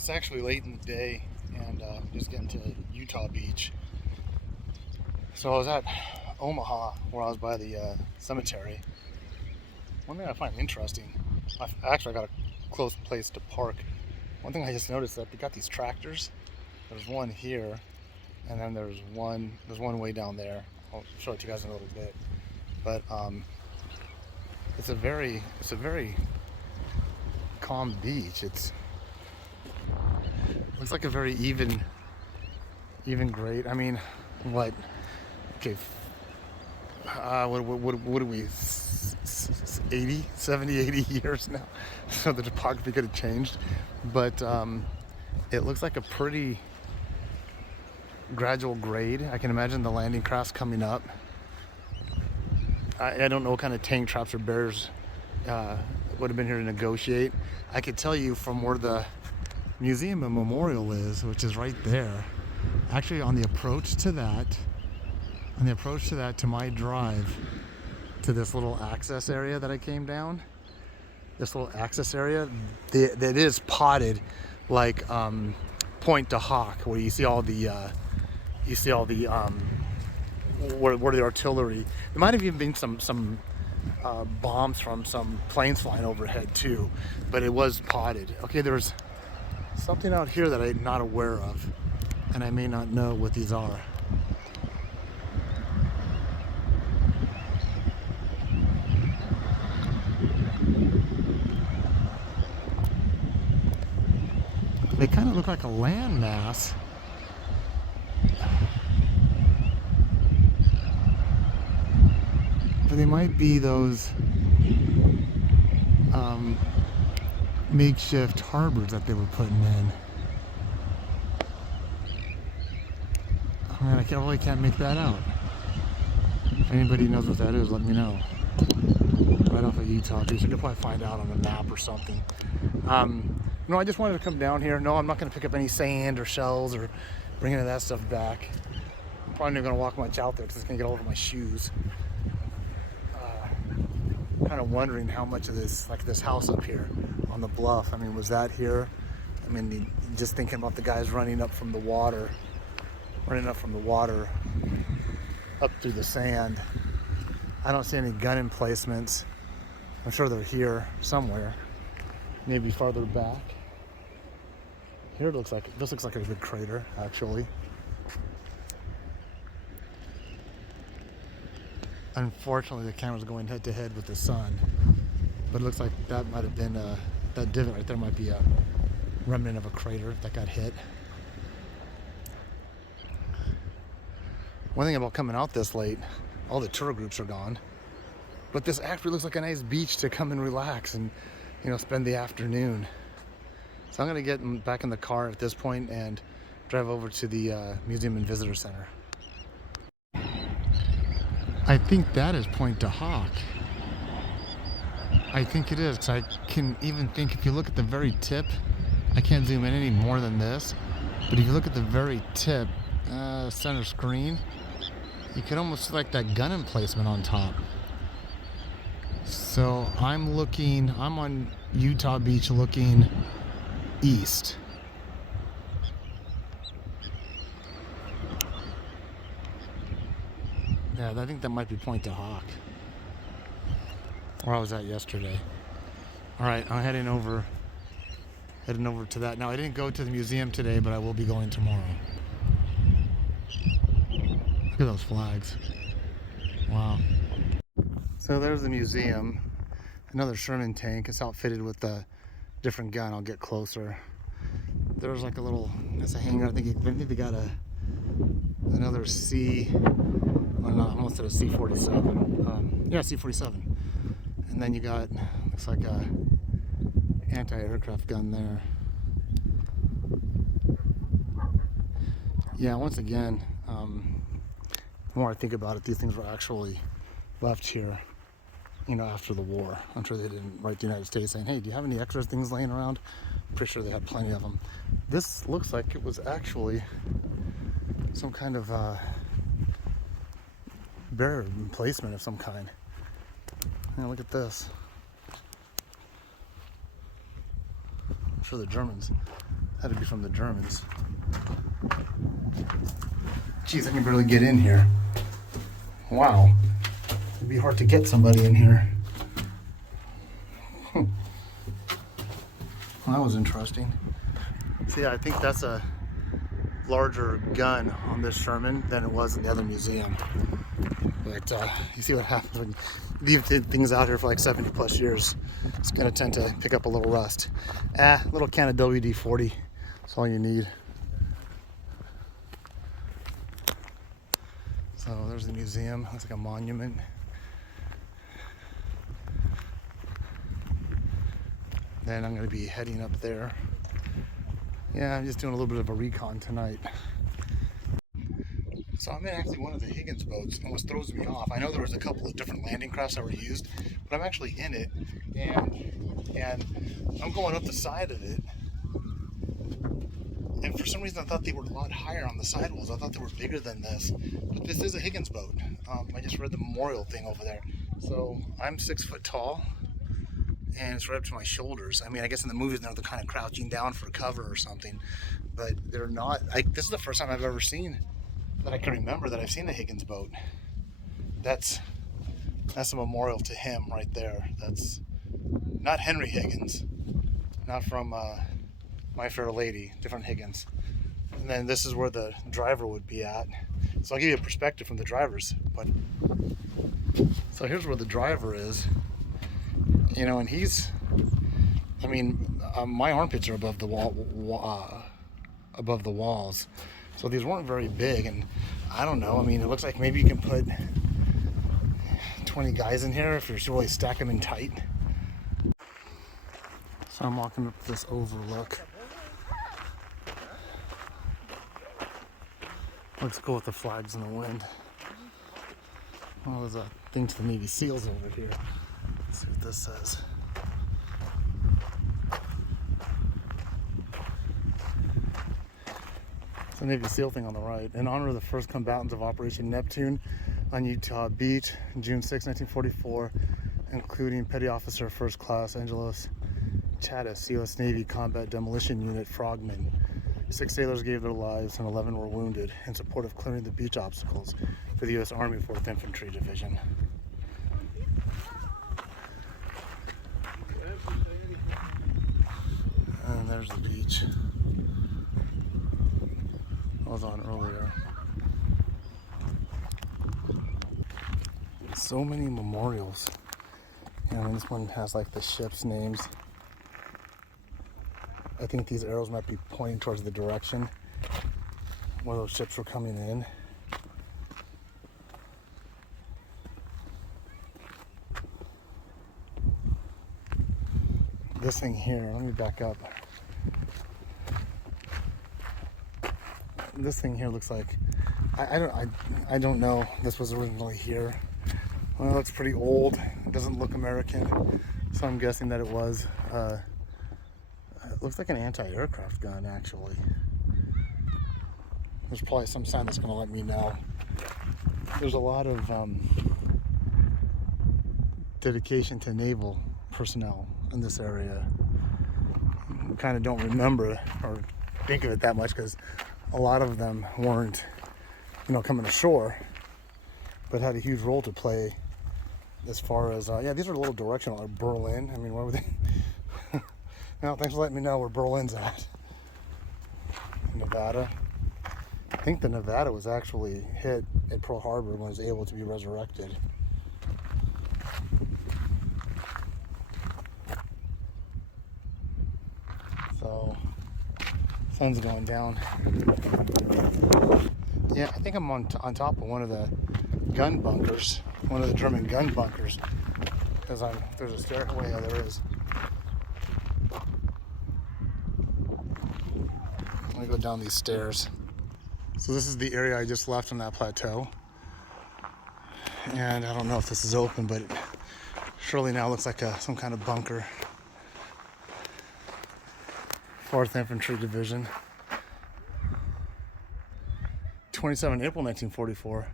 It's actually late in the day, and just getting to Utah Beach. So I was at Omaha, where I was by the cemetery. One thing I find interesting, I got a close place to park. One thing I just noticed that they got these tractors. There's one here, and then there's one way down there. I'll show it to you guys in a little bit. But it's a very calm beach. Looks like a very even grade. I mean, what? Okay, what are we? 70, 80 years now. So the topography could have changed, but it looks like a pretty gradual grade. I can imagine the landing crafts coming up. I don't know what kind of tank traps or bears would have been here to negotiate. I could tell you from where the museum and memorial is, which is right there. Actually, on the approach to that, to my drive to this little access area that I came down, this little access area that is potted like Point to Hawk, where you see all the where the artillery. There might have even been some bombs from some planes flying overhead too, but it was potted. Okay, there's something out here that I'm not aware of, and I may not know what these are. They kind of look like a landmass. But they might be those makeshift harbors that they were putting in. Oh man, I really can't make that out. If anybody knows what that is, let me know. Right off of Utah Beach. I could probably find out on a map or something. No, I just wanted to come down here. No, I'm not going to pick up any sand or shells or bring any of that stuff back. I'm probably not going to walk much out there because it's going to get all over my shoes. Kind of wondering how much of this, like this house up here on the bluff, I mean, was that here? I mean, just thinking about the guys running up from the water up through the sand. I don't see any gun emplacements. I'm sure they're here somewhere, maybe farther back. Here this looks like a good crater, actually. Unfortunately, the camera's going head to head with the sun, but it looks like that might have been that divot right there might be a remnant of a crater that got hit. One thing about coming out this late, all the tour groups are gone, but this actually looks like a nice beach to come and relax and, you know, spend the afternoon. So I'm gonna get back in the car at this point and drive over to the Museum and Visitor Center. I think that is Point to Hawk. I think it is, because I can even think, if you look at the very tip, I can't zoom in any more than this, but if you look at the very tip, center screen, you can almost see like that gun emplacement on top. So I'm on Utah Beach looking east. Yeah, I think that might be Point to Hawk, where I was at yesterday. All right, I'm heading over to that. Now, I didn't go to the museum today, but I will be going tomorrow. Look at those flags. Wow. So there's the museum. Another Sherman tank. It's outfitted with a different gun. I'll get closer. There's like that's a hangar. I think they got another I almost said a C-47. Yeah, C-47. And then you got, looks like a anti-aircraft gun there. Yeah, once again, the more I think about it, these things were actually left here, you know, after the war. I'm sure they didn't write the United States saying, hey, do you have any extra things laying around? I'm pretty sure they had plenty of them. This looks like it was actually some kind of bear emplacement of some kind. Yeah, look at this. I'm sure the Germans Had to be from the Germans. Geez, I can barely get in here. Wow. It'd be hard to get somebody in here. Well, that was interesting. See, I think that's a larger gun on this Sherman than it was in the other museum. But you see what happens when you leave things out here for like 70 plus years. It's gonna tend to pick up a little rust. Little can of WD-40, that's all you need. So there's the museum, looks like a monument. Then I'm gonna be heading up there. Yeah, I'm just doing a little bit of a recon tonight. So I'm in actually one of the Higgins boats, and what throws me off, I know there was a couple of different landing crafts that were used, but I'm actually in it, and I'm going up the side of it, and for some reason I thought they were a lot higher on the sidewalls. I thought they were bigger than this, but this is a Higgins boat. I just read the memorial thing over there. So I'm 6 foot tall, and it's right up to my shoulders. I mean, I guess in the movies now they're kind of crouching down for cover or something, but they're not. This is the first time I've ever seen, that I can remember, that I've seen a Higgins boat. That's a memorial to him right there. That's not Henry Higgins, not from My Fair Lady, different Higgins. And then this is where the driver would be at. So I'll give you a perspective from the driver's. But so here's where the driver is, you know, and he's, I mean, my armpits are above the above the walls. So these weren't very big, and I don't know, I mean, it looks like maybe you can put 20 guys in here if you really stack them in tight. So I'm walking up this overlook. Looks cool with the flags in the wind. Oh, there's a thing to the Navy SEALs over here. Let's see what this says. The Navy SEAL thing on the right. In honor of the first combatants of Operation Neptune on Utah Beach, June 6, 1944, including Petty Officer First Class Angelos Chattis, U.S. Navy Combat Demolition Unit Frogmen. 6 sailors gave their lives and 11 were wounded in support of clearing the beach obstacles for the U.S. Army 4th Infantry Division. And there's the beach I was on earlier. So many memorials. And this one has like the ship's names. I think these arrows might be pointing towards the direction where those ships were coming in. This thing here, let me back up. This thing here looks like, I don't know, this was originally here. Well, it looks pretty old. It doesn't look American, so I'm guessing that it was. It looks like an anti-aircraft gun, actually. There's probably some sign that's going to let me know. There's a lot of dedication to naval personnel in this area. I kind of don't remember or think of it that much because a lot of them weren't, you know, coming ashore, but had a huge role to play as far as, yeah, these are a little directional, like Berlin. I mean, where were they? Now, thanks for letting me know where Berlin's at. Nevada. I think the Nevada was actually hit at Pearl Harbor when it was able to be resurrected. So, sun's going down. Yeah, I think I'm on top of one of the gun bunkers, one of the German gun bunkers, because there's a stairway. Yeah, there is. I'm gonna go down these stairs. So this is the area I just left on that plateau. And I don't know if this is open, but it surely now looks like some kind of bunker. 4th Infantry Division. 27 April 1944,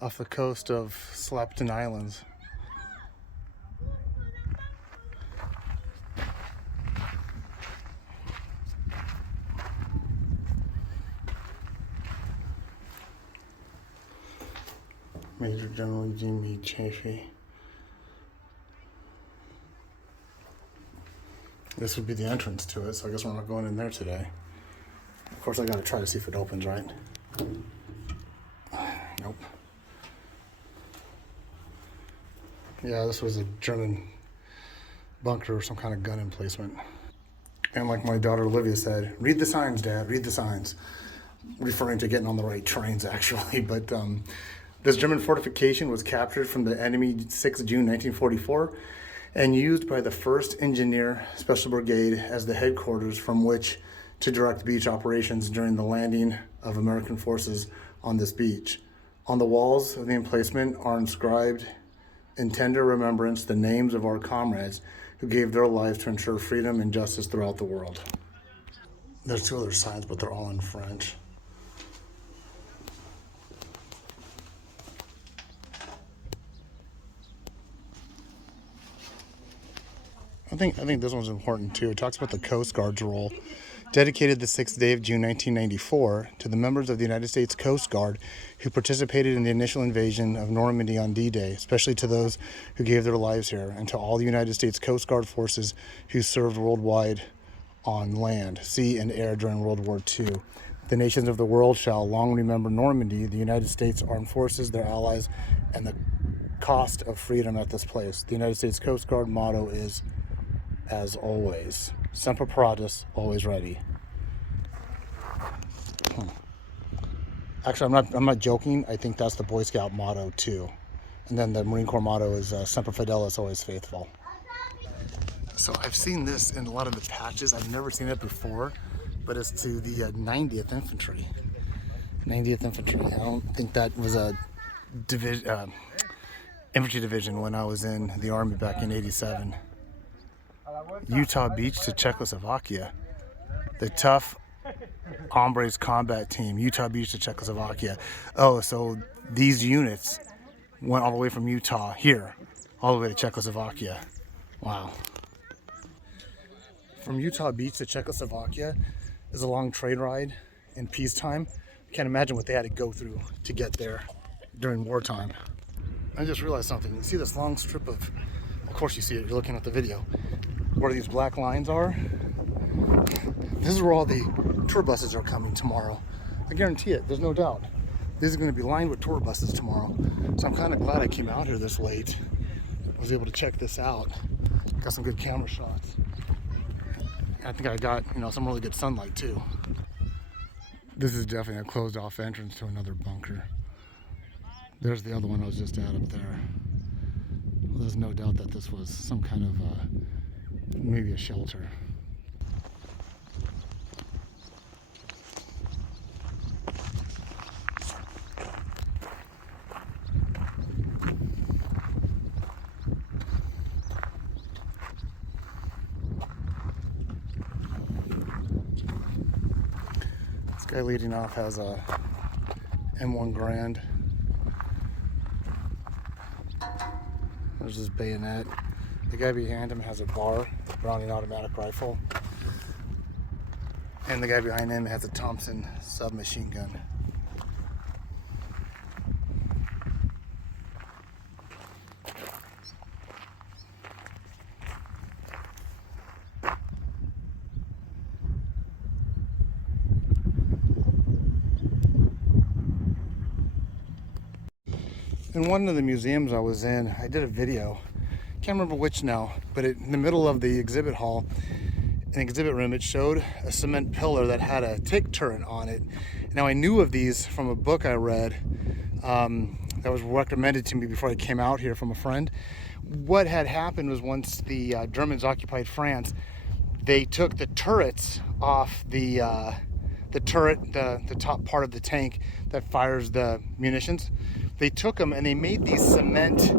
off the coast of Slapton Islands. Major General Jimmy Chafee. This would be the entrance to it, so I guess we're not going in there today. Of course, I gotta try to see if it opens, right? Nope. Yeah, this was a German bunker or some kind of gun emplacement. And like my daughter Olivia said, read the signs, Dad, read the signs. Referring to getting on the right trains, actually. But this German fortification was captured from the enemy 6 June 1944 and used by the 1st Engineer Special Brigade as the headquarters from which to direct beach operations during the landing of American forces on this beach. On the walls of the emplacement are inscribed in tender remembrance the names of our comrades who gave their lives to ensure freedom and justice throughout the world. There's 2 other signs, but they're all in French. I think this one's important too. It talks about the Coast Guard's role. Dedicated the 6th day of June 1994 to the members of the United States Coast Guard who participated in the initial invasion of Normandy on D-Day, especially to those who gave their lives here, and to all the United States Coast Guard forces who served worldwide on land, sea, and air during World War II. The nations of the world shall long remember Normandy, the United States Armed Forces, their allies, and the cost of freedom at this place. The United States Coast Guard motto is, as always, Semper Paratus, always ready. Actually, I'm not joking. I think that's the Boy Scout motto too. And then the Marine Corps motto is Semper Fidelis, always faithful. So I've seen this in a lot of the patches. I've never seen it before, but it's to the 90th Infantry. 90th Infantry. I don't think that was a infantry division when I was in the Army back in '87. Utah Beach to Czechoslovakia. The tough hombres combat team, Utah Beach to Czechoslovakia. Oh, so these units went all the way from Utah here, all the way to Czechoslovakia. Wow. From Utah Beach to Czechoslovakia is a long train ride in peacetime. I can't imagine what they had to go through to get there during wartime. I just realized something. You see this long strip of course you see it, you're looking at the video, where these black lines are. This is where all the tour buses are coming tomorrow. I guarantee it, there's no doubt. This is going to be lined with tour buses tomorrow. So I'm kind of glad I came out here this late. I was able to check this out. Got some good camera shots. I think I got, some really good sunlight too. This is definitely a closed off entrance to another bunker. There's the other one I was just at up there. Well, there's no doubt that this was some kind of, maybe a shelter. This guy leading off has a M1 Grand. There's his bayonet. The guy behind him has a bar, a Browning automatic rifle. And the guy behind him has a Thompson submachine gun. In one of the museums I was in, I did a video, can't remember which now, but in the middle of the exhibit hall, an exhibit room, it showed a cement pillar that had a TIG turret on it. Now I knew of these from a book I read that was recommended to me before I came out here from a friend. What had happened was once the Germans occupied France, they took the turrets off the turret, the top part of the tank that fires the munitions. They took them and they made these cement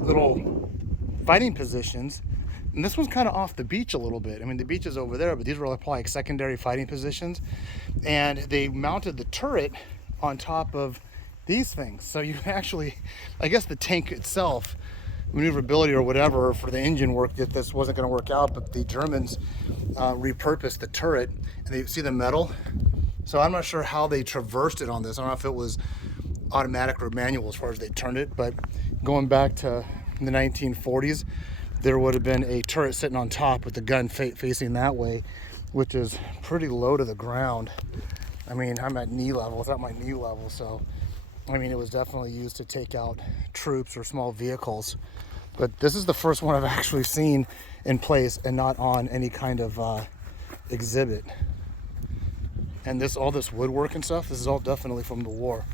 little fighting positions. And this one's kind of off the beach a little bit. I mean, the beach is over there, but these were probably like secondary fighting positions. And they mounted the turret on top of these things. So you actually, I guess the tank itself, maneuverability or whatever for the engine work, that this wasn't going to work out, but the Germans repurposed the turret, and they see the metal. So I'm not sure how they traversed it on this. I don't know if it was automatic or manual as far as they turned it. But going back to the 1940s, there would have been a turret sitting on top with the gun facing that way, which is pretty low to the ground. I mean, I'm at knee level. It's at my knee level, so I mean, it was definitely used to take out troops or small vehicles. But this is the first one I've actually seen in place and not on any kind of exhibit. And all this woodwork and stuff, this is all definitely from the war.